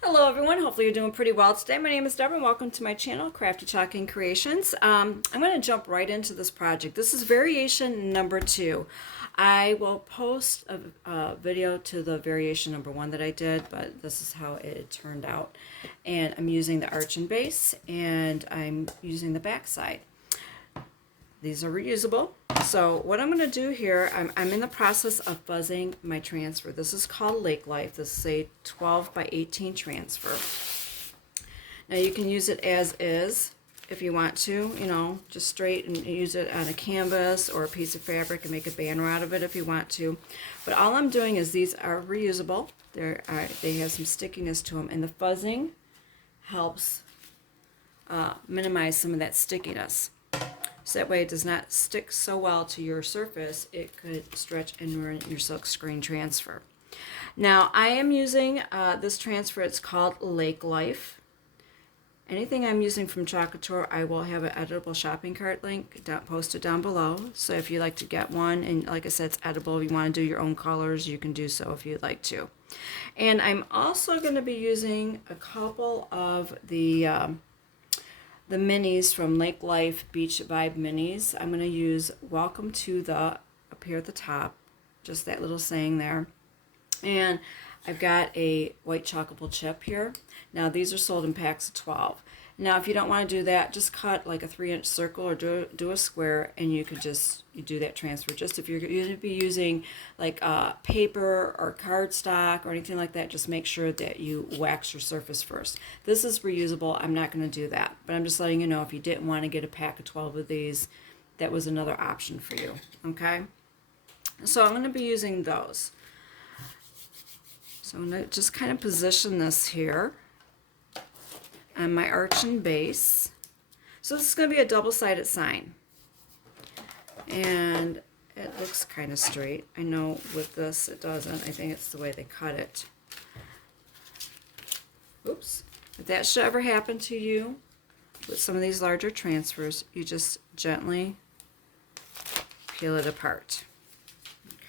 Hello everyone, hopefully you're doing pretty well today. My name is Deborah and welcome to my channel, Crafty Chalk Creations. I'm going to jump right into this project. This is variation number 2. I will post a video to the variation number 1 that I did, but this is how it turned out. And I'm using the arch and base and I'm using the back side. These are reusable. So what I'm going to do here, I'm in the process of fuzzing my transfer. This is called Lake Life. This is a 12 by 18 transfer. Now you can use it as is if you want to, just straight and use it on a canvas or a piece of fabric and make a banner out of it if you want to. But all I'm doing is these are reusable. They have some stickiness to them, and the fuzzing helps minimize some of that stickiness. So that way it does not stick so well to your surface, it could stretch and ruin your silk screen transfer. Now I am using this transfer, it's called Lake Life. Anything I'm using from Chalk Couture, I will have an editable shopping cart link posted down below. So if you'd like to get one, and like I said, it's edible. If you want to do your own colors, you can do so if you'd like to. And I'm also going to be using a couple of the minis from Lake Life Beach Vibe minis. I'm going to use Welcome to the up here at the top, just that little saying there. And I've got a white chalkable chip here. Now these are sold in packs of 12. Now if you don't want to do that, just cut like a 3-inch circle or do a square, and you could just do that transfer. Just if you're going to be using like paper or cardstock or anything like that, just make sure that you wax your surface first. This is reusable. I'm not going to do that, but I'm just letting you know if you didn't want to get a pack of 12 of these, that was another option for you. Okay, so I'm going to be using those. So I'm going to just kind of position this here on my arch and base. So this is going to be a double-sided sign. And it looks kind of straight. I know with this it doesn't. I think it's the way they cut it. Oops. If that should ever happen to you with some of these larger transfers, you just gently peel it apart.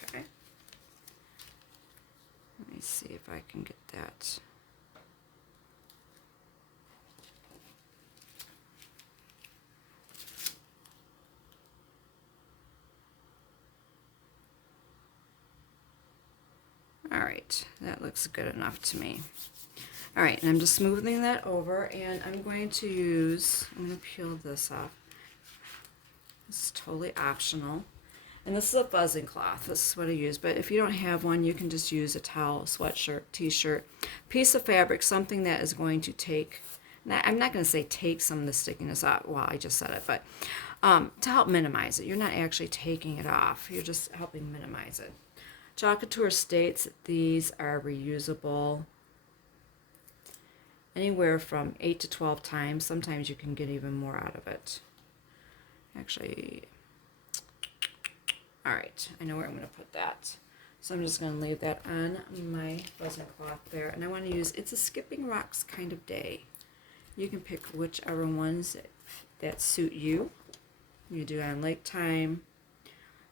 Okay. Let me see if I can get that. All right, that looks good enough to me. All right, and I'm just smoothing that over, and I'm going to peel this off. This is totally optional. And this is a fuzzing cloth. This is what I use. But if you don't have one, you can just use a towel, sweatshirt, t-shirt, piece of fabric, something that is going to take, I'm not going to say take some of the stickiness off. Well, I just said it, but to help minimize it. You're not actually taking it off. You're just helping minimize it. Chalk Couture states that these are reusable anywhere from 8 to 12 times. Sometimes you can get even more out of it. Actually, all right, I know where I'm going to put that. So I'm just going to leave that on my fuzzing cloth there. And I want to use, it's a Skipping Rocks kind of day. You can pick whichever ones that suit you. You do it on lake time,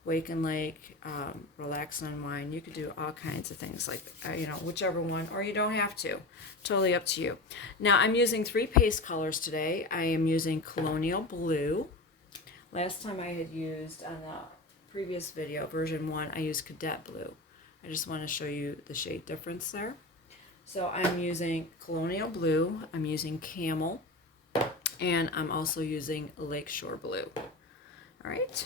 wake and lake, relax and unwind. You could do all kinds of things like, whichever one, or you don't have to. Totally up to you. Now I'm using 3 paste colors today. I am using Colonial Blue. Last time I had used, on the previous video, version 1, I used Cadet Blue. I just want to show you the shade difference there. So I'm using Colonial Blue, I'm using Camel, and I'm also using Lakeshore Blue. All right.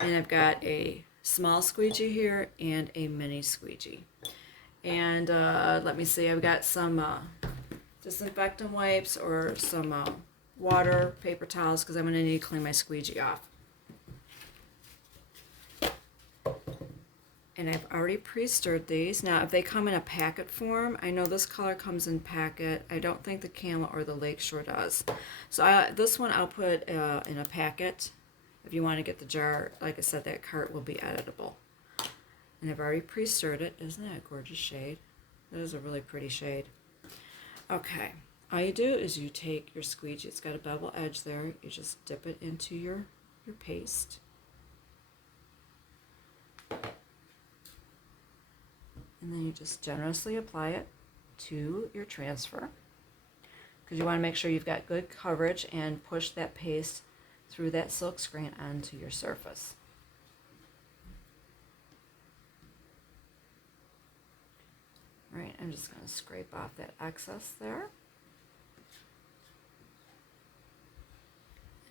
And I've got a small squeegee here and a mini squeegee. And let me see, I've got some disinfectant wipes or some water, paper towels, because I'm going to need to clean my squeegee off. And I've already pre-stirred these. Now, if they come in a packet form, I know this color comes in packet. I don't think the Camel or the Lakeshore does. So this one I'll put in a packet. If you want to get the jar, like I said, that cart will be editable. And I've already pre-stirred it. Isn't that a gorgeous shade? That is a really pretty shade. Okay, all you do is you take your squeegee. It's got a bevel edge there. You just dip it into your paste. And then you just generously apply it. to your transfer, because you want to make sure you've got good coverage and push that paste through that silk screen onto your surface. All right, I'm just going to scrape off that excess there.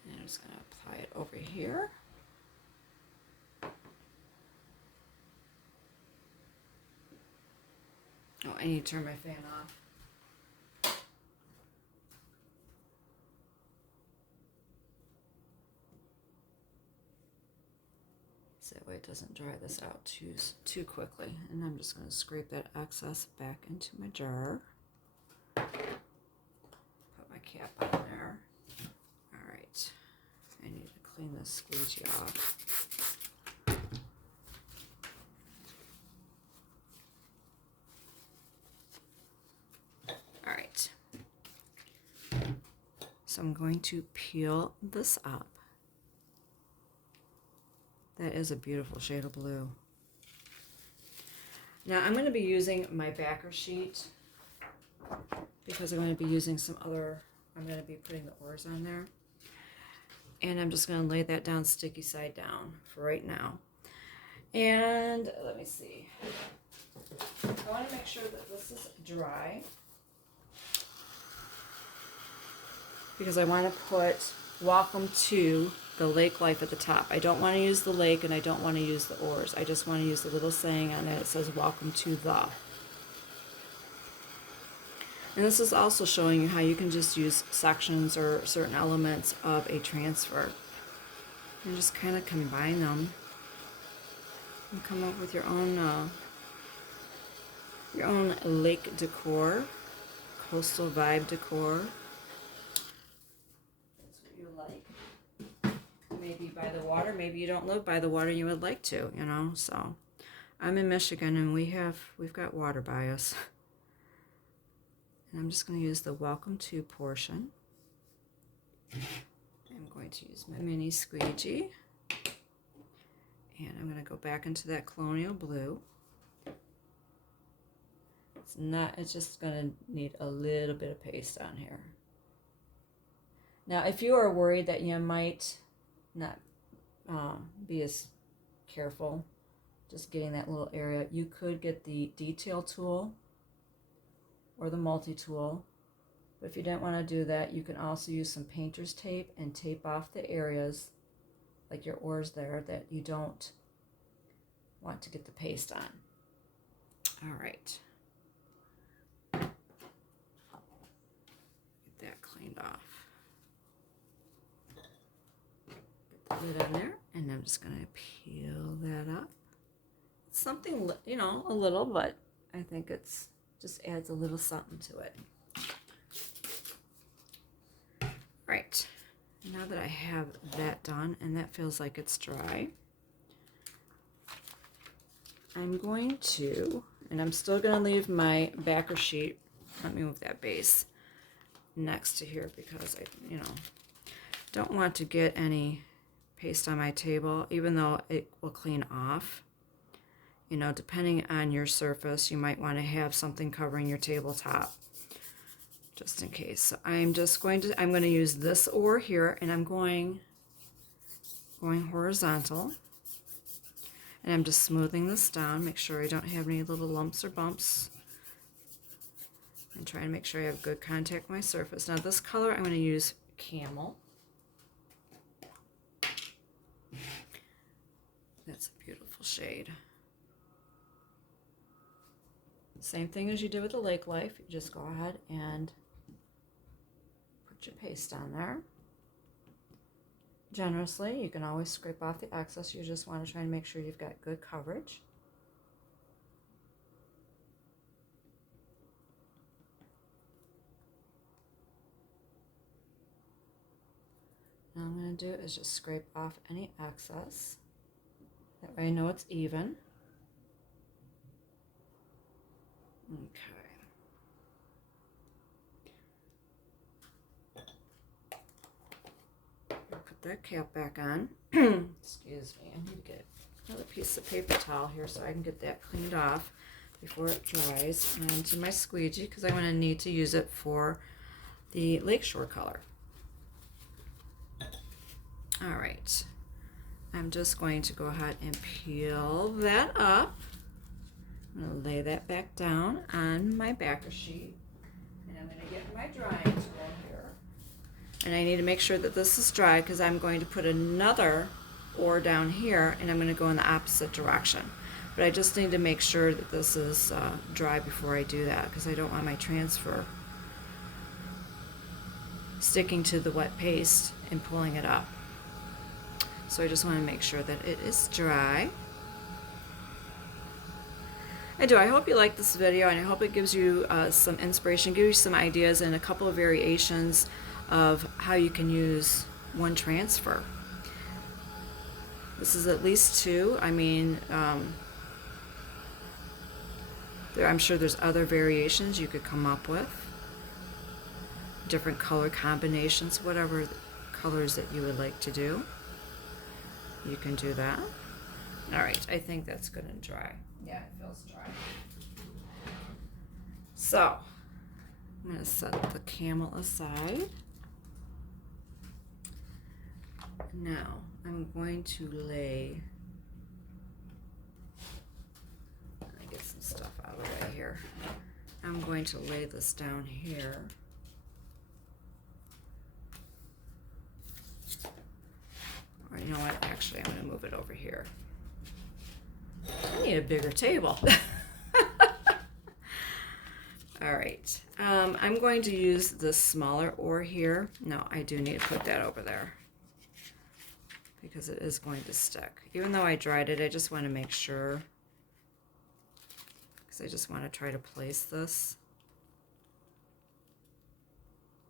And I'm just going to apply it over here. Oh, I need to turn my fan off. So that way it doesn't dry this out too quickly. And I'm just going to scrape that excess back into my jar. Put my cap on there. All right. I need to clean this squeegee off. All right. So I'm going to peel this up. That is a beautiful shade of blue. Now I'm going to be using my backer sheet because I'm going to be using some other, I'm going to be putting the oars on there. And I'm just going to lay that down sticky side down for right now. And let me see. I want to make sure that this is dry, because I want to put welcome to the lake life at the top. I don't want to use the lake and I don't want to use the oars. I just want to use the little saying on it that says welcome to the. And this is also showing you how you can just use sections or certain elements of a transfer and just kind of combine them and come up with your own lake decor, coastal vibe decor. Maybe by the water, maybe you don't live by the water, you would like to, you know. So I'm in Michigan and we've got water by us. And I'm just going to use the welcome to portion. I'm going to use my mini squeegee. And I'm going to go back into that colonial blue. It's just going to need a little bit of paste on here. Now, if you are worried that you might not be as careful just getting that little area, you could get the detail tool or the multi-tool. But if you don't want to do that, you can also use some painter's tape and tape off the areas like your oars there that you don't want to get the paste on. All right, get that cleaned off. Lid on there, and I'm just going to peel that up. It's something, you know, a little, but I think it's just adds a little something to it. Right, now that I have that done and that feels like it's dry, I'm going to, and I'm still going to leave my backer sheet, let me move that base next to here because I, you know, don't want to get any paste on my table, even though it will clean off. You know, depending on your surface, you might want to have something covering your tabletop just in case. So I'm going to use this oar here, and I'm going horizontal, and I'm just smoothing this down, make sure I don't have any little lumps or bumps, and trying to make sure I have good contact with my surface. Now this color I'm going to use Camel. That's a beautiful shade. Same thing as you did with the Lake Life. You just go ahead and put your paste on there. Generously, you can always scrape off the excess. You just want to try and make sure you've got good coverage. Now I'm going to do is just scrape off any excess. That way I know it's even. Okay. Put that cap back on. Excuse me, I need to get another piece of paper towel here so I can get that cleaned off. before it dries onto my squeegee because I'm going to need to use it for the lakeshore color. All right, I'm just going to go ahead and peel that up. I'm going to lay that back down on my backer sheet, and I'm going to get my drying tool here. And I need to make sure that this is dry because I'm going to put another ore down here, and I'm going to go in the opposite direction. But I just need to make sure that this is dry before I do that because I don't want my transfer sticking to the wet paste and pulling it up. So I just want to make sure that it is dry. I hope you like this video, and I hope it gives you some inspiration, gives you some ideas and a couple of variations of how you can use one transfer. This is at least two. I mean, I'm sure there's other variations you could come up with. Different color combinations, whatever colors that you would like to do. You can do that. All right, I think that's good and dry. Yeah, it feels dry. So, I'm going to set the camel aside. Now, I'm going to lay, let me get some stuff out of the way here. I'm going to lay this down here. Or you know what, actually I'm going to move it over here. I need a bigger table. All right, I'm going to use this smaller ore here. No, I do need to put that over there because it is going to stick. Even though I dried it, I just want to make sure because I just want to try to place this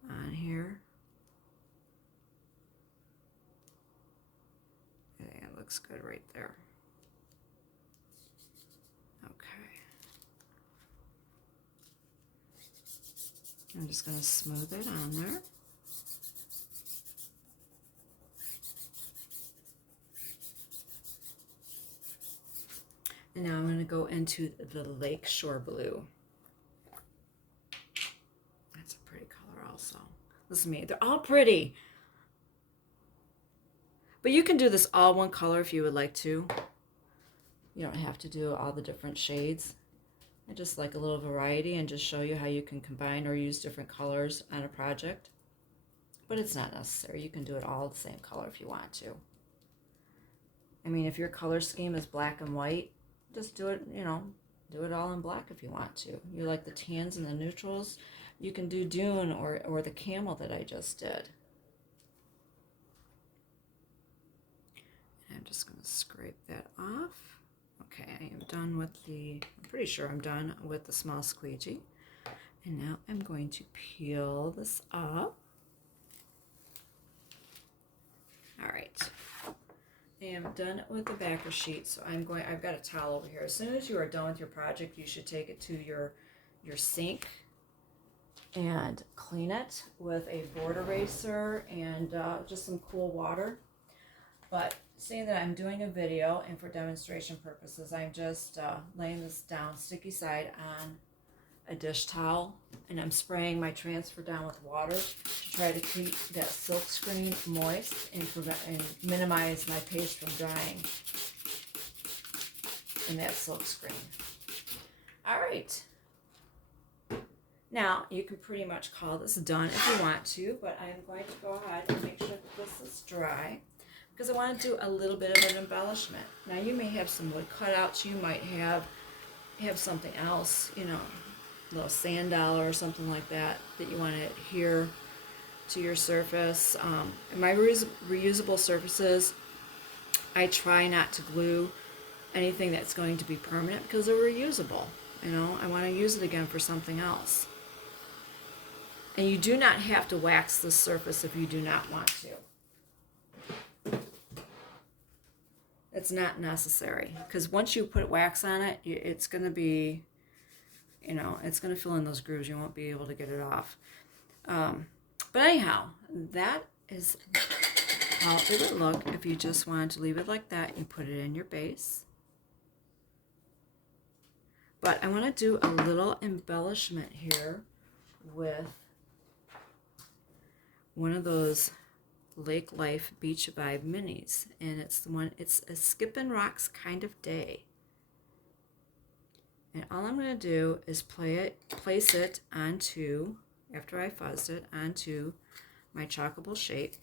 on here. Yeah, it looks good right there. I'm just going to smooth it on there. And now I'm going to go into the Lakeshore Blue. That's a pretty color also. Listen to me, they're all pretty. But you can do this all one color if you would like to. You don't have to do all the different shades. I just like a little variety and just show you how you can combine or use different colors on a project. But it's not necessary. You can do it all the same color if you want to. I mean, if your color scheme is black and white, just do it, you know, do it all in black if you want to. You like the tans and the neutrals, you can do Dune or the camel that I just did. And I'm just going to scrape that off. Okay, I am done with I'm pretty sure I'm done with the small squeegee. And now I'm going to peel this up. All right, I am done with the backer sheet, so I've got a towel over here. As soon as you are done with your project, you should take it to your sink and clean it with a board eraser and just some cool water. But seeing that I'm doing a video and for demonstration purposes, I'm just laying this down sticky side on a dish towel, and I'm spraying my transfer down with water to try to keep that silk screen moist and minimize my paste from drying in that silk screen. All right. Now, you can pretty much call this done if you want to, but I'm going to go ahead and make sure that this is dry, because I want to do a little bit of an embellishment. Now, you may have some wood cutouts. You might have something else, you know, a little sand dollar or something like that you want to adhere to your surface. My reusable surfaces, I try not to glue anything that's going to be permanent because they're reusable. You know, I want to use it again for something else. And you do not have to wax the surface if you do not want to. It's not necessary, because once you put wax on it, it's going to be, you know, it's going to fill in those grooves. You won't be able to get it off. But anyhow, that is how it would look if you just wanted to leave it like that and put it in your base. But I want to do a little embellishment here with one of those Lake Life Beach Vibe minis, and it's a Skippin' Rocks kind of day. And all I'm going to do is place it onto, after I fuzzed it, onto my chalkable shape.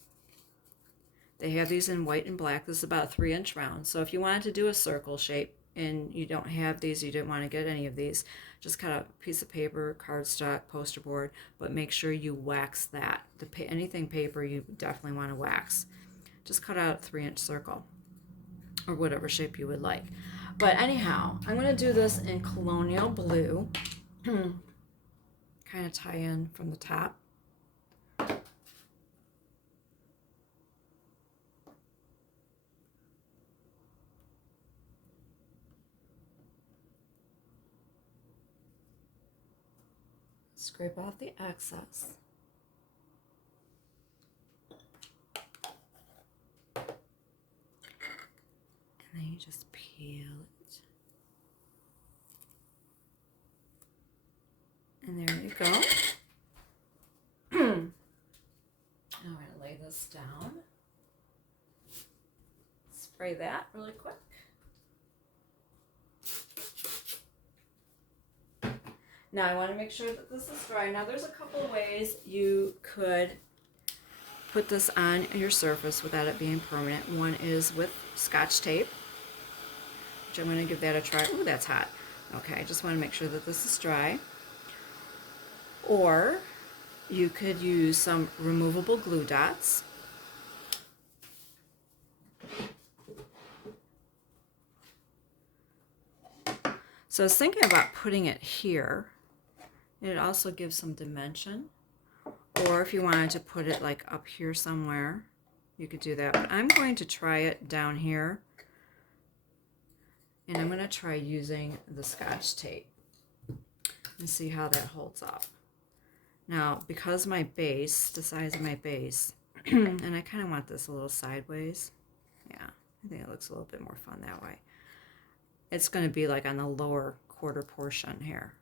They have these in white and black. This is about a 3-inch round. So if you wanted to do a circle shape and you don't have these, you didn't want to get any of these, just cut a piece of paper, cardstock, poster board, but make sure you wax that. Anything paper you definitely want to wax. Just cut out a 3-inch circle or whatever shape you would like. But anyhow, I'm going to do this in Colonial Blue. Kind of tie in from the top. Scrape off the excess. And then you just peel it. And there you go. I'm going to lay this down. Spray that really quick. Now I want to make sure that this is dry. Now there's a couple of ways you could put this on your surface without it being permanent. One is with Scotch tape, which I'm going to give that a try. Ooh, that's hot. Okay, I just want to make sure that this is dry. Or you could use some removable glue dots. So I was thinking about putting it here. It also gives some dimension. Or if you wanted to put it like up here somewhere, you could do that. But I'm going to try it down here. And I'm going to try using the Scotch tape and see how that holds up. Now, because my base, the size of my base, and I kind of want this a little sideways. Yeah, I think it looks a little bit more fun that way. It's going to be like on the lower quarter portion here.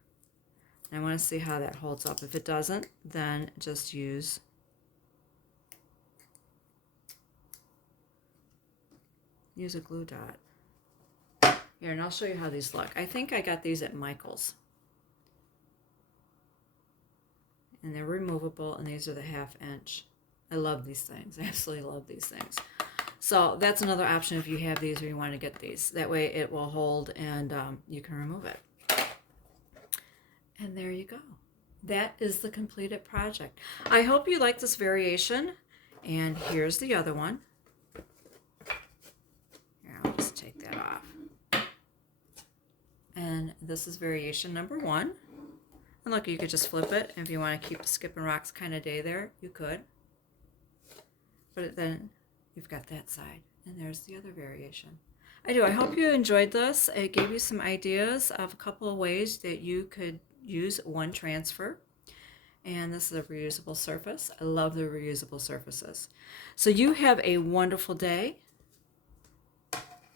And I want to see how that holds up. If it doesn't, then just use a glue dot. Here, and I'll show you how these look. I think I got these at Michael's. And they're removable, and these are the 1/2 inch. I love these things. I absolutely love these things. So that's another option if you have these or you want to get these. That way it will hold and you can remove it. And there you go. That is the completed project. I hope you like this variation. And here's the other one. Here, I'll just take that off. And this is variation number 1. And look, you could just flip it. If you want to keep the Skippin' Rocks kind of day there, you could. But then you've got that side. And there's the other variation. I hope you enjoyed this. It gave you some ideas of a couple of ways that you could use one transfer. And this is a reusable surface. I love the reusable surfaces. So you have a wonderful day.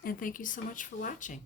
And thank you so much for watching.